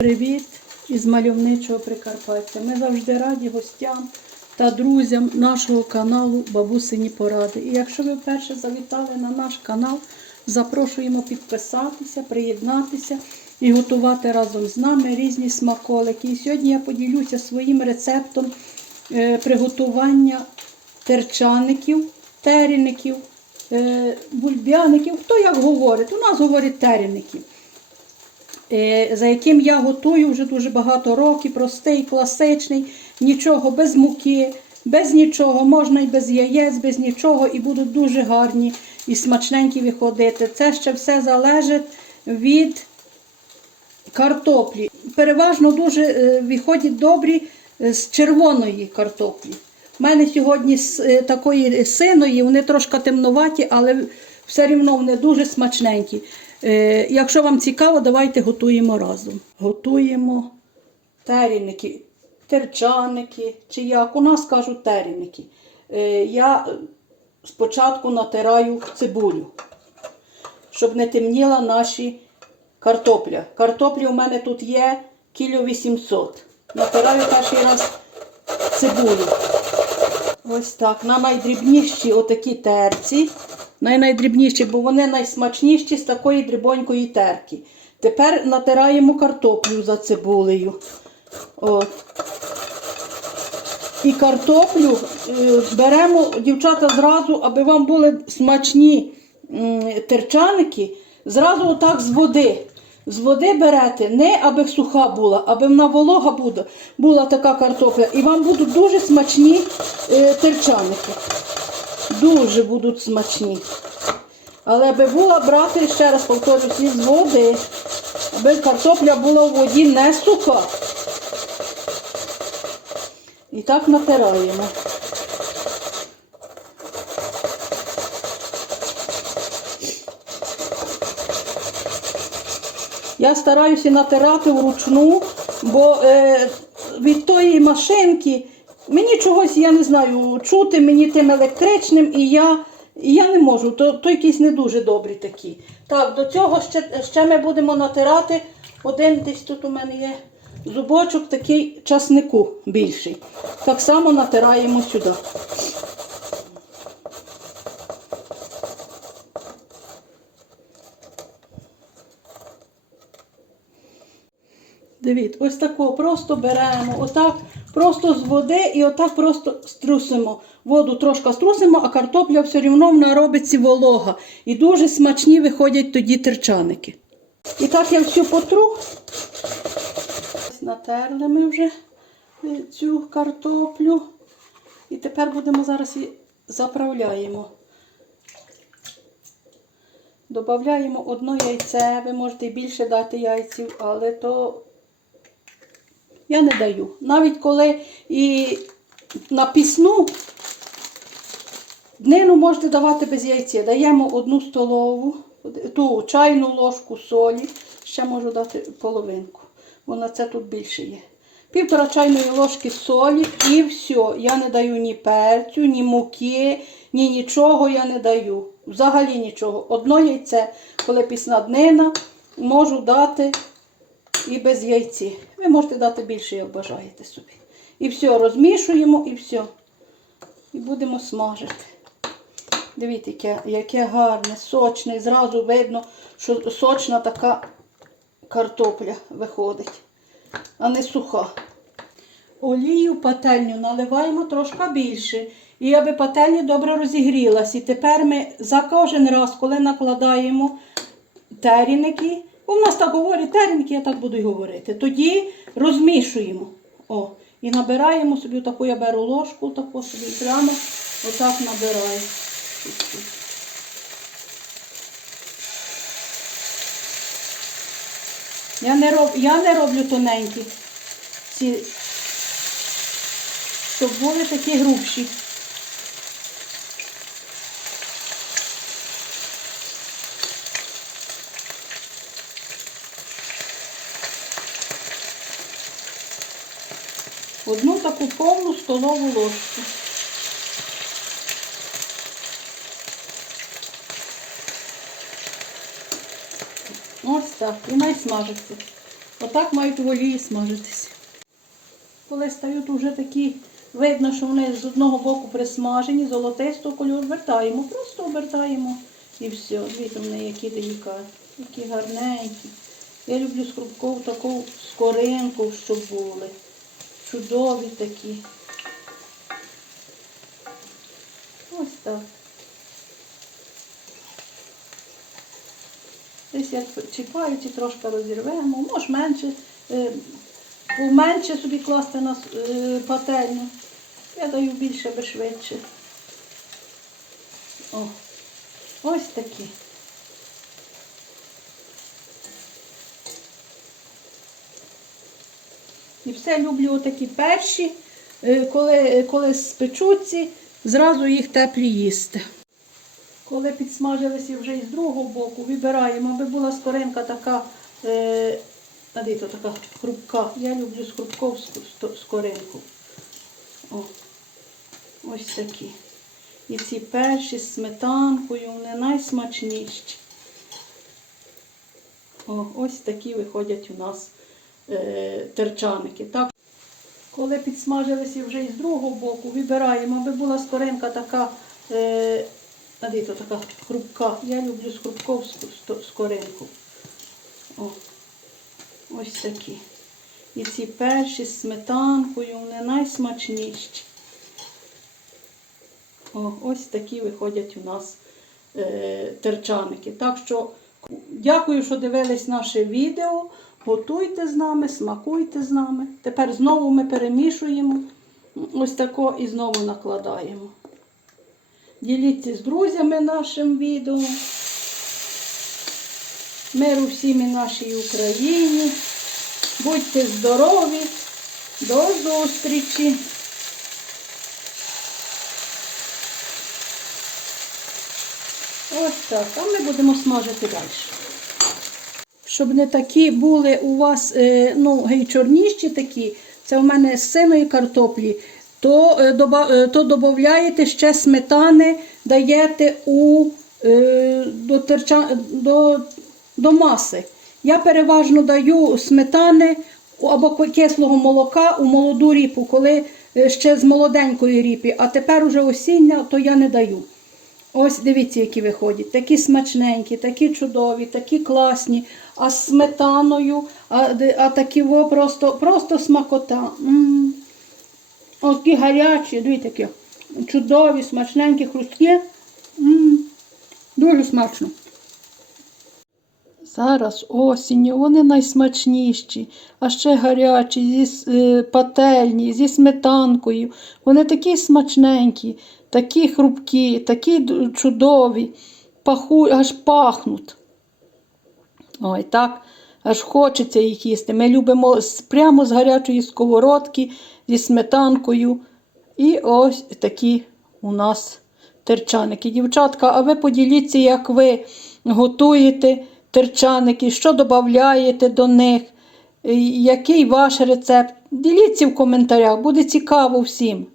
Привіт із мальовничого Прикарпаття. Ми завжди раді гостям та друзям нашого каналу Бабусині Поради. І якщо ви вперше завітали на наш канал, запрошуємо підписатися, приєднатися і готувати разом з нами різні смаколики. І сьогодні я поділюся своїм рецептом е, приготування терчаників, теріників, е, бульбяників. Хто як говорить? У нас говорять теріників. Е, за яким я готую вже дуже багато років, простий, класичний, нічого без муки, без нічого, можна і без яєць, без нічого, і будуть дуже гарні і смачненькі виходити. Це ще все залежить від картоплі. Переважно дуже е, виходять добрі е, з червоної картоплі. У мене сьогодні з такої синої, вони трошки темноваті, але все рівно вони дуже смачненькі. Е, Якщо вам цікаво, давайте готуємо разом. Готуємо теріники, терчаники, чи як у нас кажуть теріники. Е, Я спочатку натираю цибулю, щоб не темніла наші картопля. Картоплі у мене тут є кіло 800. Натираю перший раз цибулю. Ось так. На найдрібніші отакі терці. Най найдрібніші, бо вони найсмачніші з такої дрібонької терки. Тепер натираємо картоплю за цибулею. От. І картоплю е, беремо, дівчата, зразу, аби вам були смачні терчаники, зразу отак з води. З води берете, не аби суха була, аби вона волога була, була така картопля. І вам будуть дуже смачні е, терчаники. Дуже будуть смачні. Але аби була брати, ще раз повторюсь, із води, аби картопля була в воді не суха. І так натираємо. Я стараюся натирати вручну, бо е, від тої машинки мені чогось, я не знаю, чути мені тим електричним, і я, і я не можу, то, то якісь не дуже добрі такі. Так, до цього ще, ще ми будемо натирати один десь тут у мене є зубочок такий часнику більший. Так само натираємо сюди. Дивіться, ось тако просто беремо, отак просто з води і отак просто струсимо. Воду трошки струсимо, а картопля все рівно вона робиться волога. І дуже смачні виходять тоді терчаники. І так я всю потру. Натерли ми вже цю картоплю. І тепер будемо зараз її заправляємо. Додаємо одно яйце, ви можете більше дати яйців, але то я не даю. Навіть коли і на пісну днину можете давати без яйця. Даємо одну столову, ту чайну ложку солі, ще можу дати половинку, бо на це тут більше є. Півтора чайної ложки солі і все. Я не даю ні перцю, ні муки, ні нічого я не даю. Взагалі нічого. Одно яйце, коли пісна днина, можу дати і без яйці. Ви можете дати більше, як бажаєте собі. І все, розмішуємо і все. І будемо смажити. Дивіться, яке, яке гарне, сочне. І Зразу видно, що сочна така картопля виходить, а не суха. Олію пательню наливаємо трошки більше. І аби пательня добре розігрілась. І тепер ми за кожен раз, коли накладаємо теріники, у нас так говорять терінки, я так буду й говорити. Тоді розмішуємо. О, і набираємо собі таку, я беру ложку, таку собі прямо отак набираю. Я не, роб, я не роблю тоненькі ці, щоб були такі грубші. Одну таку повну столову ложку. Ось так. І най смажиться. Отак мають в олії смажитися. Коли стають уже такі, видно, що вони з одного боку присмажені, золотистого кольору, вертаємо, просто обертаємо і все. Дивіться, вони які делікатні, які гарненькі. Я люблю з таку скоринку, щоб були. Чудові такі. Ось так. Десь як чіпають і трошки розірвемо, може менше, е, поменше собі класти на е, пательню. Я даю більше, би швидше. О, ось такі. І все люблю отакі перші, е, коли, коли спечуться, зразу їх теплі їсти. Коли підсмажилися вже із другого боку, вибираємо, аби була скоринка така, е, а така хрупка. Я люблю з хрупковську скоринку. О, ось такі. І ці перші з сметанкою, вони найсмачніші. О, ось такі виходять у нас терчаники. Так? Коли підсмажилися вже із другого боку, вибираємо, аби була скоринка така, е, а така хрупка. Я люблю з хрупковську скоринку. О, ось такі. І ці перші з сметанкою, вони найсмачніші. О, ось такі виходять у нас е, терчаники. Так що дякую, що дивились наше відео. Готуйте з нами, смакуйте з нами. Тепер знову ми перемішуємо ось тако і знову накладаємо. Діліться з друзями нашим відео. Миру всім і нашій Україні. Будьте здорові. До зустрічі! Ось так. А ми будемо смажити далі. Щоб не такі були у вас е, ну, гей, чорніші такі, це у мене з синої картоплі, то, е, е, то додаєте ще сметани, даєте у, до, терча, до, до маси. Я переважно даю сметани або кислого молока у молоду ріпу, коли ще з молоденької ріпи, а тепер уже осіння, то я не даю. Ось дивіться, які виходять. Такі смачненькі, такі чудові, такі класні. А з сметаною, а, а такі во просто, просто смакота. М. Ось такі гарячі, дивіться, такі чудові, смачненькі, хрусткі. М. Дуже смачно. Зараз осінню, вони найсмачніші, а ще гарячі, зі е, пательні, зі сметанкою. Вони такі смачненькі, такі хрупкі, такі чудові, паху, аж пахнуть. Ой, так, аж хочеться їх їсти. Ми любимо прямо з гарячої сковородки, зі сметанкою. І ось такі у нас терчаники. Дівчатка, а ви поділіться, як ви готуєте терчаники, що додаєте до них, який ваш рецепт. Діліться в коментарях, буде цікаво всім.